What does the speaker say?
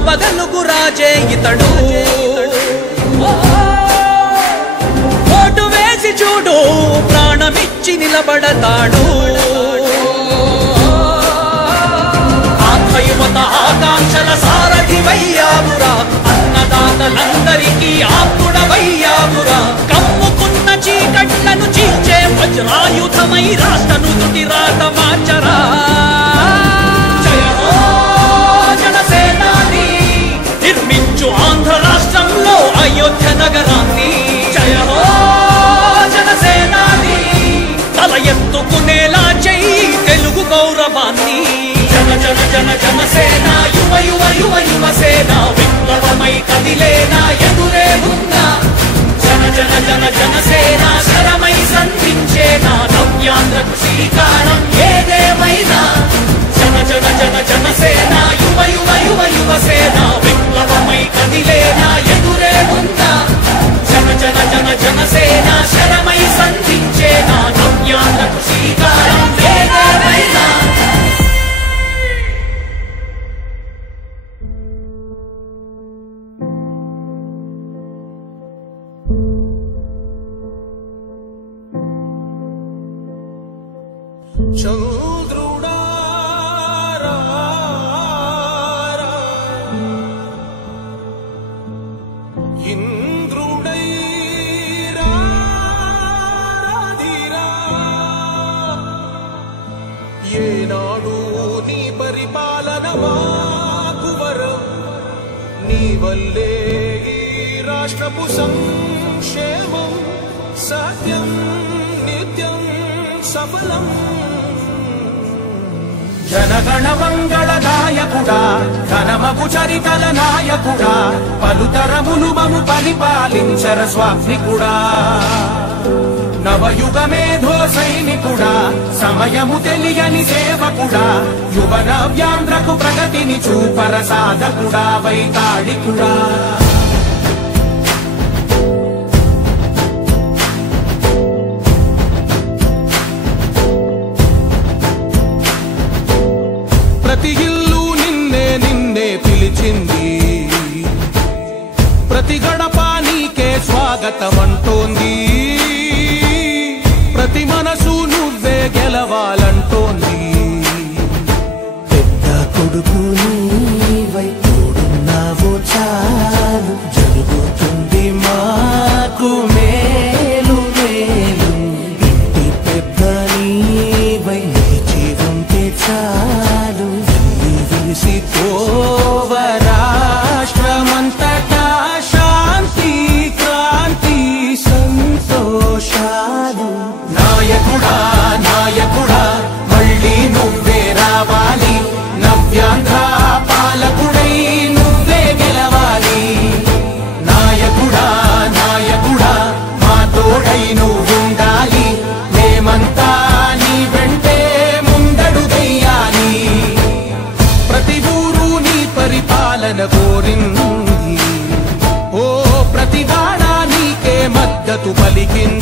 ఆపగలుగు రాజే ఇతడు ఓటు వేసి చూడు ప్రాణమిచ్చి నిలబడతాడు ఆత్మయువత ఆకాంక్షల సారథివయ్యావురా అన్నదాతలందరికీ ఆత్ముడవయ్యావురా కమ్ముకున్న చీకట్లను చీల్చే వజ్రాయుధమై రాష్ట్రను తుది రాత మార్చరా జయ హో జనసేనాని నిర్మించు ఆంధ్ర రాష్ట్రంలో అయోధ్య నగరాన్ని జయ హో జనసేనాని తల ఎత్తుకునేలా చెయ్యి తెలుగు గౌరవాన్ని జన జన జన జనసేన యువ యువ యువ యువసేన విప్లవమై కదిలేనా ఎదురే ఉన్నా జన జన జన జనసేన శరమై సంధించేనా నవ్యాంధ్రకు శ్రీకారం ఏదేమైనా జన జన జన జనసేన యువ యువ యువ యువసేన విప్లవమై కదిలేనా ఎదురే ఉన్నా జన జన జన జనసేన శరమై సంధించేనా నవ్యాంధ్రకు శ్రీకారం ఏదేమైనా ఏనాడు నీ పరిపాలన మాకు వరం నీ వల్లే ఈ రాష్ట్రపు సంక్షేమం సత్యం నిత్యం సఫలం జనగణ మంగళ నాయకుడా ఘనమగు చరితల నాయకుడా పలుతరములు మము పరిపాలించర స్వామికుడా నవయుగ మేధో సైనికుడా సమయము తెలియని సేవకుడా యువ నవ్యాంధ్రకు ప్రగతిని చూపర సాధకుడా వైతాళికుడా ప్రతి ఇల్లు నిన్నే నిన్నే పిలిచింది ప్రతి గడప నీకే స్వాగతమంటోంది ప్రతి మనసు నువ్వే గెలవాలంటోంది పెద్ద కొడుకు నీవై తోడున్నావో చాలు జరుగుతుంది మాకు మేలు మేలు ఇంటి పెద్ద నీవై నిలిచి ఉంటే చాలు విలిసి పోవ రాష్ట్రమంతటా శాంతి క్రాంతి సంతోషాలు నాయకుడా నాయకుడా మళ్ళీ నువ్వే రావాలి నవ్యాంధ్ర పాలకుడై నువ్వే గెలవాలి నాయకుడా నాయకుడా మా తోడై నువ్వుండాలి మేమంతా నీ వెంటే ముందడుగెయ్యాలి ప్రతి ఊరు నీ పరిపాలన కోరింది ఓ ప్రతి వాడా నీకే మద్దతు పలికింది